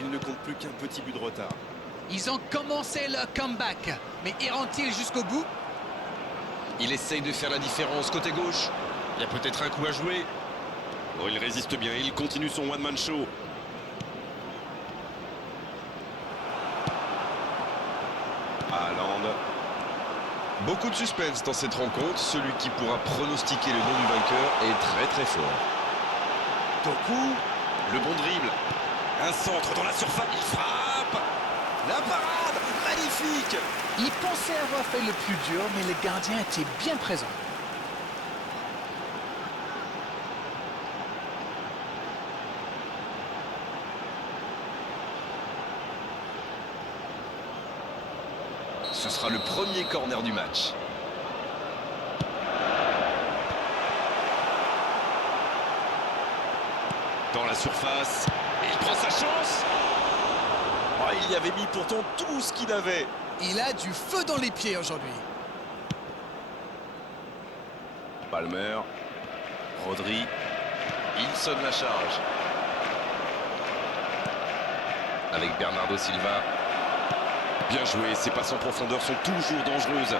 il ne compte plus qu'un petit but de retard. Ils ont commencé leur comeback, mais iront-ils jusqu'au bout? Il essaye de faire la différence côté gauche. Il y a peut-être un coup à jouer. Oh, il résiste bien, il continue son one-man show. Haaland. Beaucoup de suspense dans cette rencontre. Celui qui pourra pronostiquer le nom du vainqueur est très fort. Doku, le bon dribble. Un centre dans la surface, il frappe. La parade, magnifique. Il pensait avoir fait le plus dur, mais le gardien était bien présent. Ce sera le premier corner du match. Dans la surface, il prend sa chance. Oh, il y avait mis pourtant tout ce qu'il avait. Il a du feu dans les pieds aujourd'hui. Palmer, Rodri, il sonne la charge. Avec Bernardo Silva. Bien joué, ses passes en profondeur sont toujours dangereuses.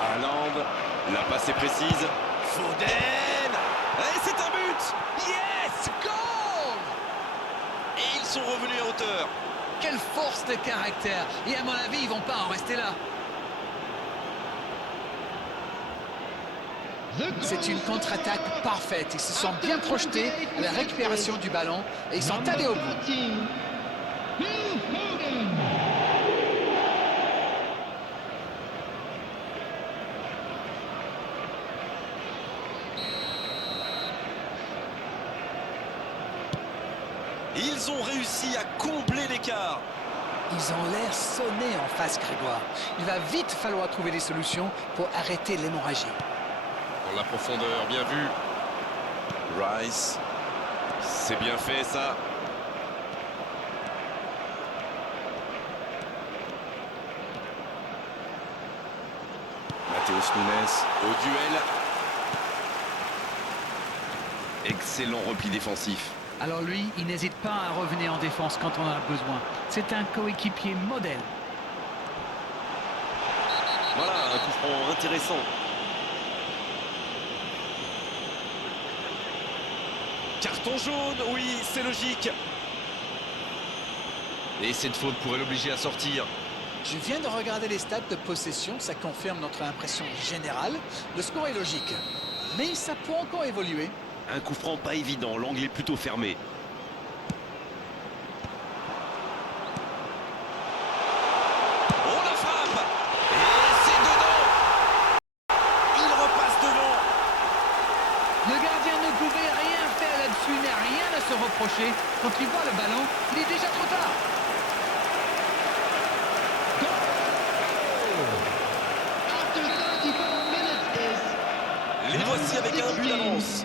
Haaland, la passe est précise. Foden, et c'est un but. Yes! Goal! Et ils sont revenus à hauteur. Quelle force de caractère! Et à mon avis, ils vont pas en rester là. C'est une contre-attaque parfaite. Ils se sont bien projetés à la récupération du ballon et ils sont allés au bout. Ils ont réussi à combler l'écart. Ils ont l'air sonnés en face, Grégoire. Il va vite falloir trouver des solutions pour arrêter l'hémorragie. Dans la profondeur, bien vu. Rice. C'est bien fait, ça. Matheus Nunes au duel. Excellent repli défensif. Alors lui, il n'hésite pas à revenir en défense quand on en a besoin. C'est un coéquipier modèle. Voilà, un coup franc intéressant. Carton jaune, oui, c'est logique. Et cette faute pourrait l'obliger à sortir. Je viens de regarder les stats de possession, ça confirme notre impression générale. Le score est logique, mais ça peut encore évoluer. Un coup franc pas évident, l'angle est plutôt fermé. Oh, la frappe! Et c'est dedans! Il repasse devant. Le gardien ne pouvait rien faire là-dessus, n'a rien à se reprocher. Quand il voit le ballon, il est déjà trop tard. Les voici avec un but d'avance.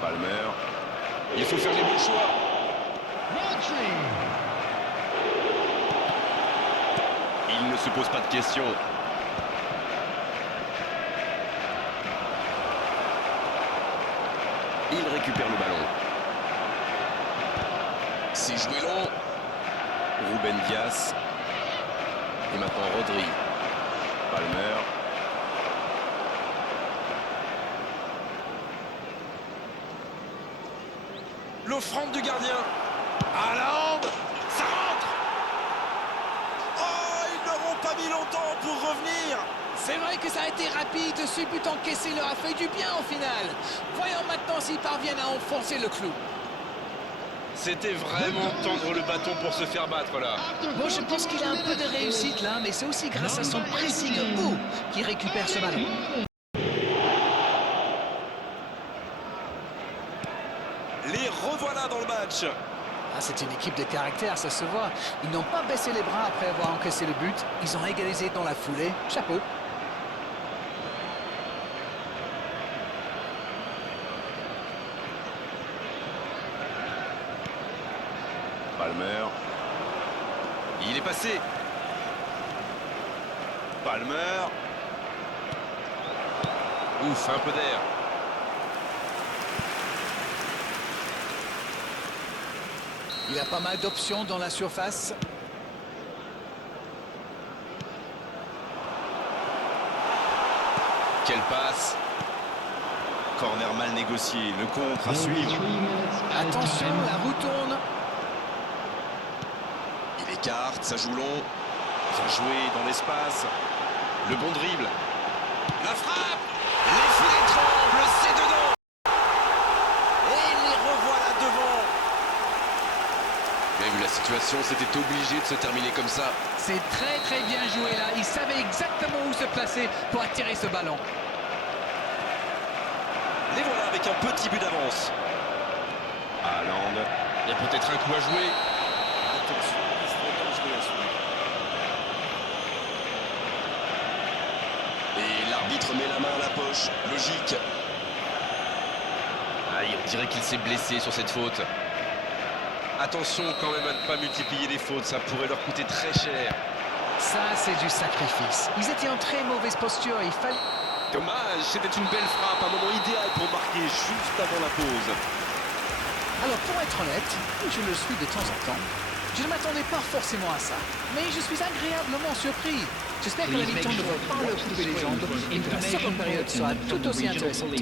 Palmer. Il faut faire les bons choix. Il ne se pose pas de questions. Il récupère le ballon. C'est joué long. Ruben Dias. Et maintenant Rodri. Palmer. L'offrande du gardien. Haaland. Ça rentre. Oh, ils n'auront pas mis longtemps pour revenir. C'est vrai que ça a été rapide, ce but encaissé leur a fait du bien au final. Voyons maintenant s'ils parviennent à enfoncer le clou. C'était vraiment tendre le bâton pour se faire battre là. Bon, je pense qu'il a un peu de réussite là, mais c'est aussi grâce à son pressing haut qu'il récupère ce ballon. Les revoilà dans le match. Ah, c'est une équipe de caractère, ça se voit. Ils n'ont pas baissé les bras après avoir encaissé le but. Ils ont égalisé dans la foulée. Chapeau. Palmer. Il est passé. Palmer. Ouf, un peu d'air. Il a pas mal d'options dans la surface. Quelle passe! Corner mal négocié, le contre à suivre. Attention, la roue tourne. Il écarte, ça joue long. Bien joué dans l'espace. Le bon dribble. La frappe! Les filets tremblent, c'est dedans! Et les revoilà devant! Vous avez vu la situation, c'était obligé de se terminer comme ça. C'est très bien joué là. Il savait exactement où se placer pour attirer ce ballon. Les voilà avec un petit but d'avance. Haaland. Il y a peut-être un coup à jouer. Attention, il serait dangereux à suivre. Et l'arbitre met la main à la poche. Logique. Aïe, on dirait qu'il s'est blessé sur cette faute. Attention quand même à ne pas multiplier les fautes, ça pourrait leur coûter très cher. Ça, c'est du sacrifice. Ils étaient en très mauvaise posture. Il fallait... Dommage, c'était une belle frappe, un moment idéal pour marquer juste avant la pause. Alors, pour être honnête, je le suis de temps en temps. Je ne m'attendais pas forcément à ça, mais je suis agréablement surpris. J'espère que la mi-temps ne va pas leur couper les jambes et que la seconde période sera tout aussi intéressante.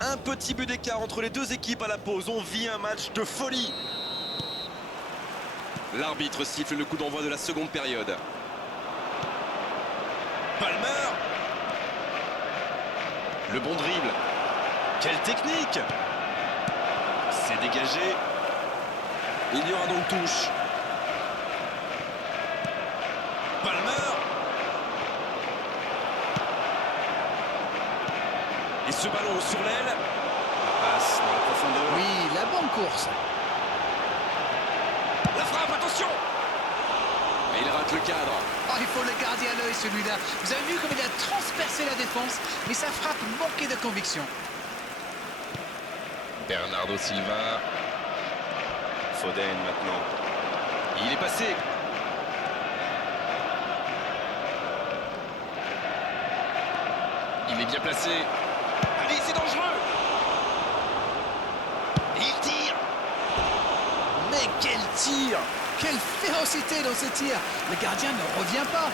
Un petit but d'écart entre les deux équipes à la pause. On vit un match de folie. L'arbitre siffle le coup d'envoi de la seconde période. Palmer. Le bon dribble. Quelle technique! C'est dégagé. Il y aura donc touche. Palmer. Et ce ballon sur l'aile. Passe dans la profondeur. Oui, la bonne course. La frappe, attention! Et il rate le cadre. Oh, il faut le garder à l'œil celui-là. Vous avez vu comme il a transpercé la défense, mais sa frappe manquait de conviction. Bernardo Silva. Foden maintenant. Il est passé. Il est bien placé. Allez, c'est dangereux. Il tire. Mais quel tir! Quelle férocité dans ce tir! Le gardien ne revient pas.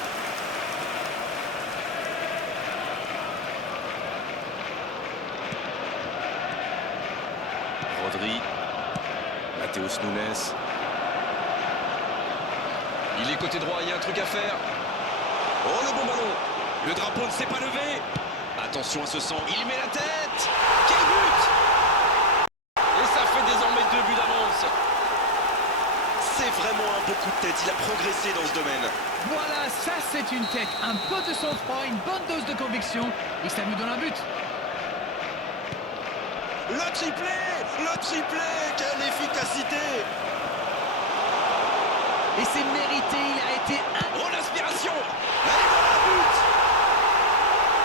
Rodri. Matheus Nunes. Il est côté droit, il y a un truc à faire. Oh, le bon ballon. Le drapeau ne s'est pas levé. Attention à ce sang, il met la tête. Quel but! Et ça fait désormais 2 buts d'avance. C'est vraiment un beau coup de tête, il a progressé dans ce domaine. Voilà, ça c'est une tête. Un peu de sang-froid, une bonne dose de conviction. Il s'est mis dans un but. Le triplé! Le triplé! Quelle efficacité! Et c'est mérité, il a été Oh, l'aspiration! Et voilà le but!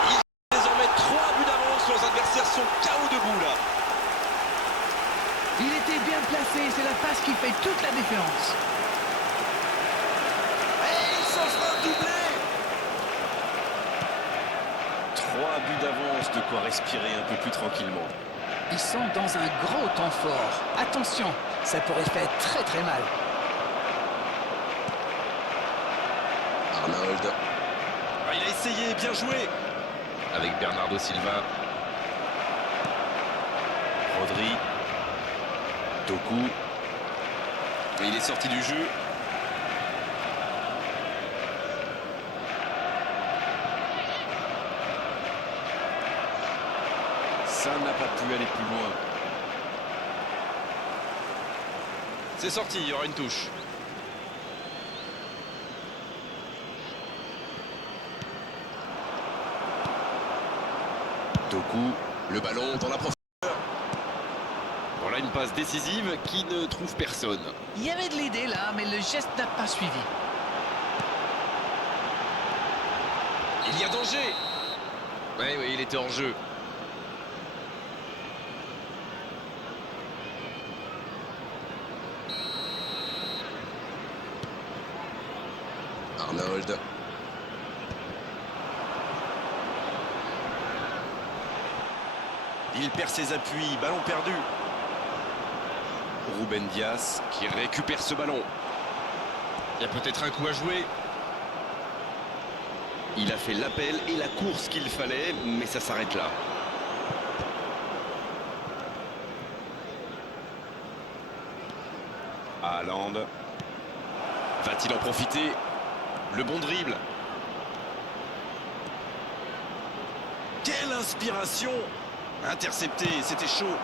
Il a désormais 3 buts d'avance, leurs adversaires sont KO debout là. Il était bien placé, c'est la passe qui fait toute la différence. Et il s'offre un doublé! 3 buts d'avance, de quoi respirer un peu plus tranquillement. Ils sont dans un gros temps fort. Attention, ça pourrait faire très mal. Arnold. Ah, il a essayé, bien joué. Avec Bernardo Silva. Rodri. Doku. Et il est sorti du jeu. Ça n'a pas pu aller plus loin. C'est sorti, il y aura une touche. Doku, le ballon dans la profondeur. Voilà une passe décisive qui ne trouve personne. Il y avait de l'idée là, mais le geste n'a pas suivi. Il y a danger. Oui, il était en jeu. Arnold. Il perd ses appuis, ballon perdu. Ruben Dias qui récupère ce ballon. Il y a peut-être un coup à jouer. Il a fait l'appel et la course qu'il fallait, mais ça s'arrête là. Haaland. Va-t-il en profiter? Le bon dribble. Quelle inspiration! Intercepté, c'était chaud.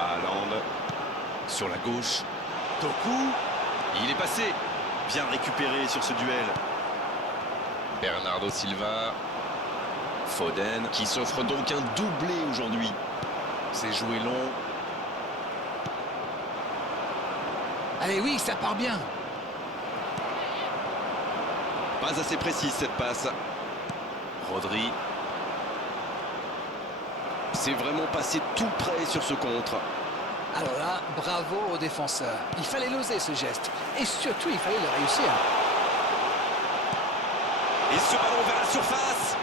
Haaland. Sur la gauche. Doku. Il est passé. Bien récupéré sur ce duel. Bernardo Silva. Foden qui s'offre donc un doublé aujourd'hui. C'est joué long. Allez, oui, ça part bien. Pas assez précise cette passe. Rodri. C'est vraiment passé tout près sur ce contre. Alors là, bravo aux défenseurs. Il fallait l'oser ce geste. Et surtout, il fallait le réussir. Et ce ballon vers la surface.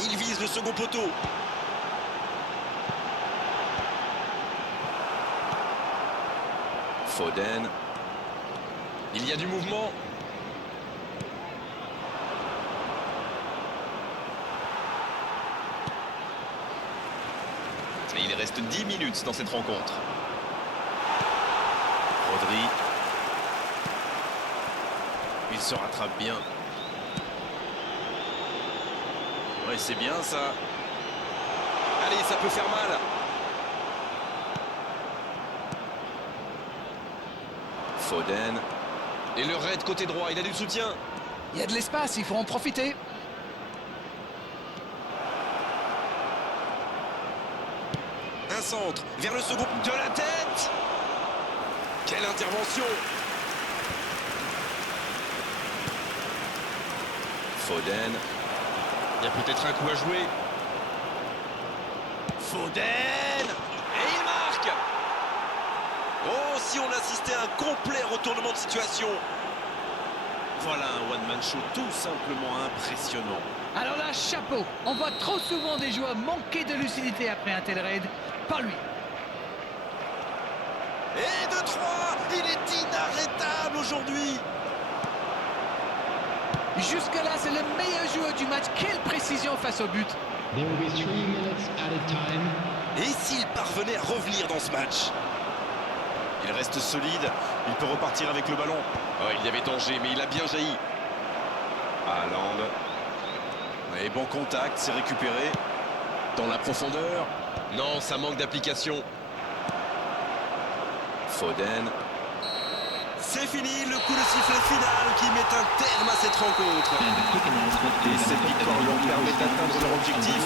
Il vise le second poteau. Foden. Il y a du mouvement. Et il reste 10 minutes dans cette rencontre. Rodri. Il se rattrape bien. Ouais, c'est bien ça. Allez, ça peut faire mal. Foden. Et le raid côté droit, il a du soutien. Il y a de l'espace, il faut en profiter. Un centre vers le second de la tête. Quelle intervention. Foden. Il y a peut-être un coup à jouer. Foden. Et il marque. Oh, si on assistait à un complet retournement de situation. Voilà un one-man show tout simplement impressionnant. Alors là, chapeau. On voit trop souvent des joueurs manquer de lucidité après un tel raid. Pas lui. Et de 3, il est inarrêtable aujourd'hui. Jusque-là, c'est le meilleur joueur du match. Quelle précision face au but. There will be 3 minutes added time. Et s'il parvenait à revenir dans ce match? Il reste solide, il peut repartir avec le ballon. Oh, il y avait danger, mais il a bien jailli. Haaland. Et bon contact, c'est récupéré. Dans la profondeur. Non, ça manque d'application. Foden. C'est fini, le coup de sifflet final qui met un terme à cette rencontre. Et cette victoire leur permet d'atteindre leur objectif.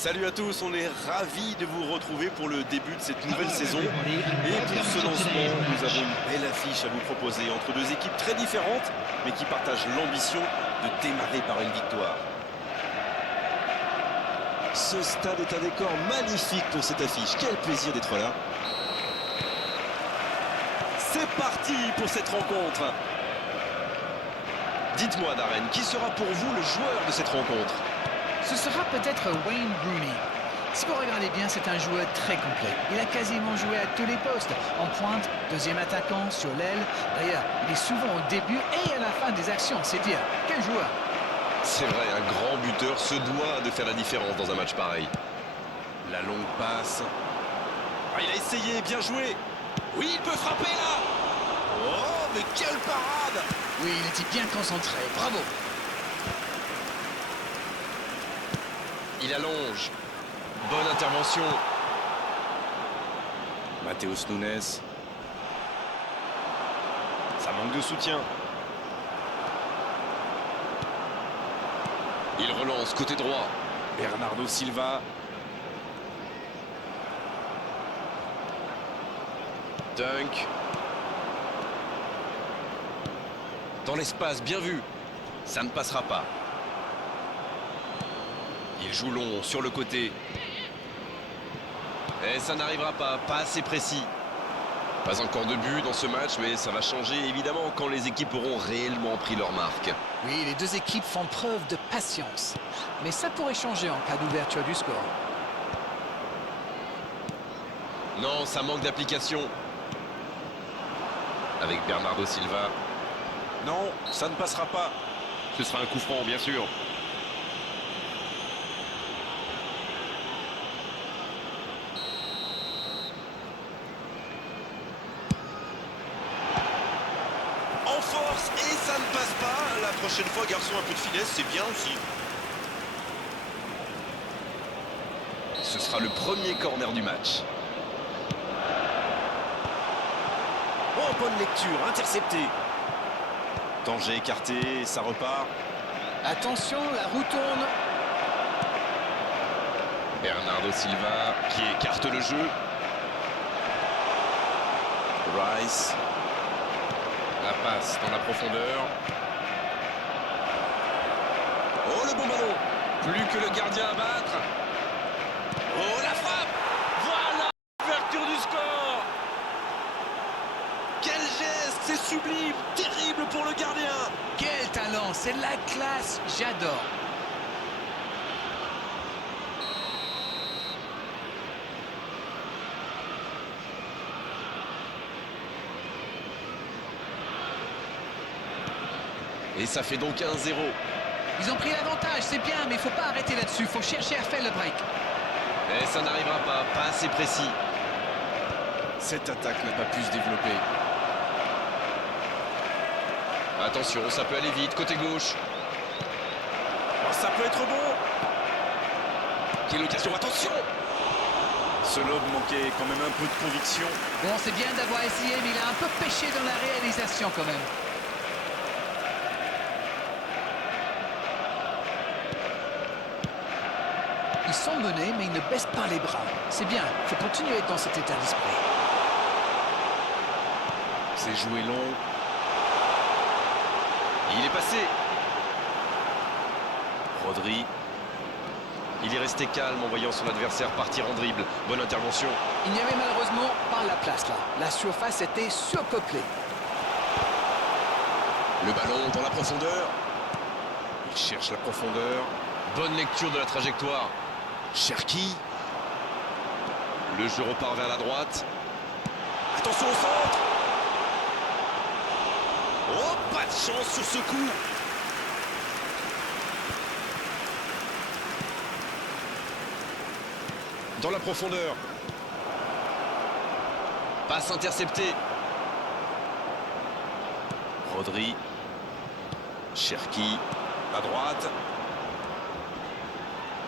Salut à tous, on est ravis de vous retrouver pour le début de cette nouvelle saison. Et pour ce lancement, nous avons une belle affiche à vous proposer entre deux équipes très différentes, mais qui partagent l'ambition de démarrer par une victoire. Ce stade est un décor magnifique pour cette affiche. Quel plaisir d'être là. C'est parti pour cette rencontre. Dites-moi, Darren, qui sera pour vous le joueur de cette rencontre? Ce sera peut-être Wayne Rooney. Si vous regardez bien, c'est un joueur très complet. Il a quasiment joué à tous les postes. En pointe, deuxième attaquant, sur l'aile. D'ailleurs, il est souvent au début et à la fin des actions. C'est dire, quel joueur! C'est vrai, un grand buteur se doit de faire la différence dans un match pareil. La longue passe. Ah, il a essayé, bien joué. Oui, il peut frapper là. Oh, mais quelle parade! Oui, il était bien concentré. Bravo! Il allonge. Bonne intervention. Matheus Nunes. Ça manque de soutien. Il relance côté droit. Bernardo Silva. Dunk. Dans l'espace, bien vu. Ça ne passera pas. Il joue long sur le côté. Et ça n'arrivera pas, pas assez précis. Pas encore de but dans ce match, mais ça va changer évidemment quand les équipes auront réellement pris leur marque. Oui, les deux équipes font preuve de patience. Mais ça pourrait changer en cas d'ouverture du score. Non, ça manque d'application. Avec Bernardo Silva. Non, ça ne passera pas. Ce sera un coup franc, bien sûr. En force et ça ne passe pas. La prochaine fois, garçon, un peu de finesse, c'est bien aussi. Ce sera le premier corner du match. Oh, bonne lecture, intercepté. Danger écarté, ça repart. Attention, la roue tourne. Bernardo Silva qui écarte le jeu. Rice. La passe dans la profondeur. Oh, le bon ballon. Plus que le gardien à battre. Oh, la frappe. Voilà l'ouverture du score. Quel geste, c'est sublime. Terrible pour le gardien. Quel talent, c'est la classe, j'adore. Et ça fait donc 1-0. Ils ont pris l'avantage, c'est bien, mais il ne faut pas arrêter là-dessus. Il faut chercher à faire le break. Et ça n'arrivera pas, pas assez précis. Cette attaque n'a pas pu se développer. Attention, ça peut aller vite, côté gauche. Oh, ça peut être bon. Quelle occasion, attention. Ce lob manquait quand même un peu de conviction. Bon, c'est bien d'avoir essayé, mais il a un peu pêché dans la réalisation quand même. Ils sont menés, mais ils ne baissent pas les bras. C'est bien, il faut continuer dans cet état d'esprit. C'est joué long. Il est passé. Rodri. Il est resté calme en voyant son adversaire partir en dribble. Bonne intervention. Il n'y avait malheureusement pas la place là. La surface était surpeuplée. Le ballon dans la profondeur. Il cherche la profondeur. Bonne lecture de la trajectoire. Cherki. Le jeu repart vers la droite. Attention au centre. Oh, pas de chance sur ce coup. Dans la profondeur. Passe interceptée. Rodri. Cherki. À droite.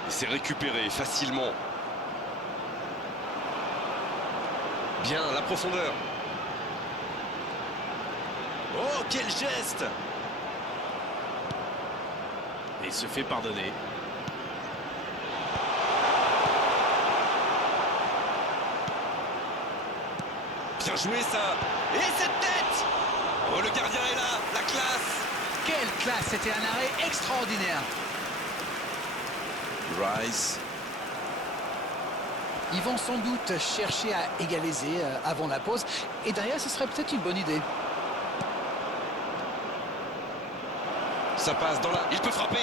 C'est récupéré facilement. Bien, la profondeur. Oh, quel geste! Et se fait pardonner. joué ça. Et cette tête! Oh, le gardien est là, la classe! Quelle classe! C'était un arrêt extraordinaire. Rice. Ils vont sans doute chercher à égaliser avant la pause. Et derrière, ce serait peut-être une bonne idée. Ça passe dans la... Il peut frapper.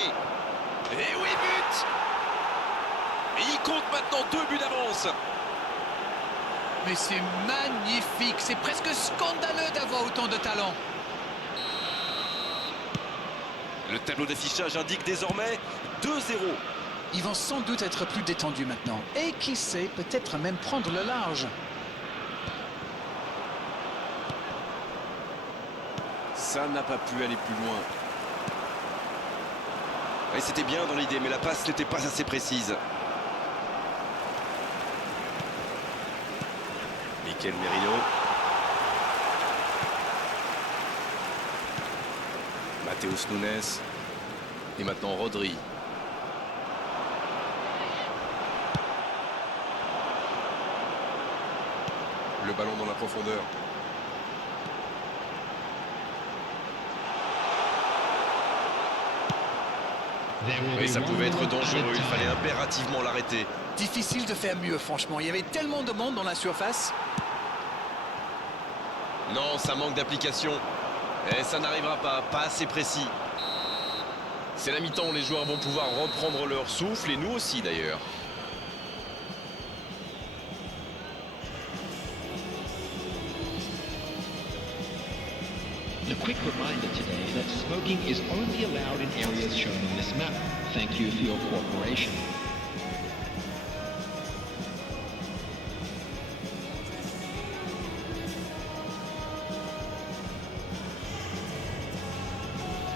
Et oui, but! Et il compte maintenant 2 buts d'avance. Mais c'est magnifique. C'est presque scandaleux d'avoir autant de talent. Le tableau d'affichage indique désormais 2-0. Ils vont sans doute être plus détendus maintenant. Et qui sait, peut-être même prendre le large. Ça n'a pas pu aller plus loin. Et c'était bien dans l'idée, mais la passe n'était pas assez précise. Mikel Merino. Matheus Nunes. Et maintenant Rodri. Le ballon dans la profondeur. Et ça pouvait être dangereux, il fallait impérativement l'arrêter. Difficile de faire mieux, franchement. Il y avait tellement de monde dans la surface. Non, ça manque d'application. Et ça n'arrivera pas, pas assez précis. C'est la mi-temps où les joueurs vont pouvoir reprendre leur souffle, et nous aussi d'ailleurs. A quick reminder today that smoking is only allowed in areas shown on this map. Thank you for your cooperation.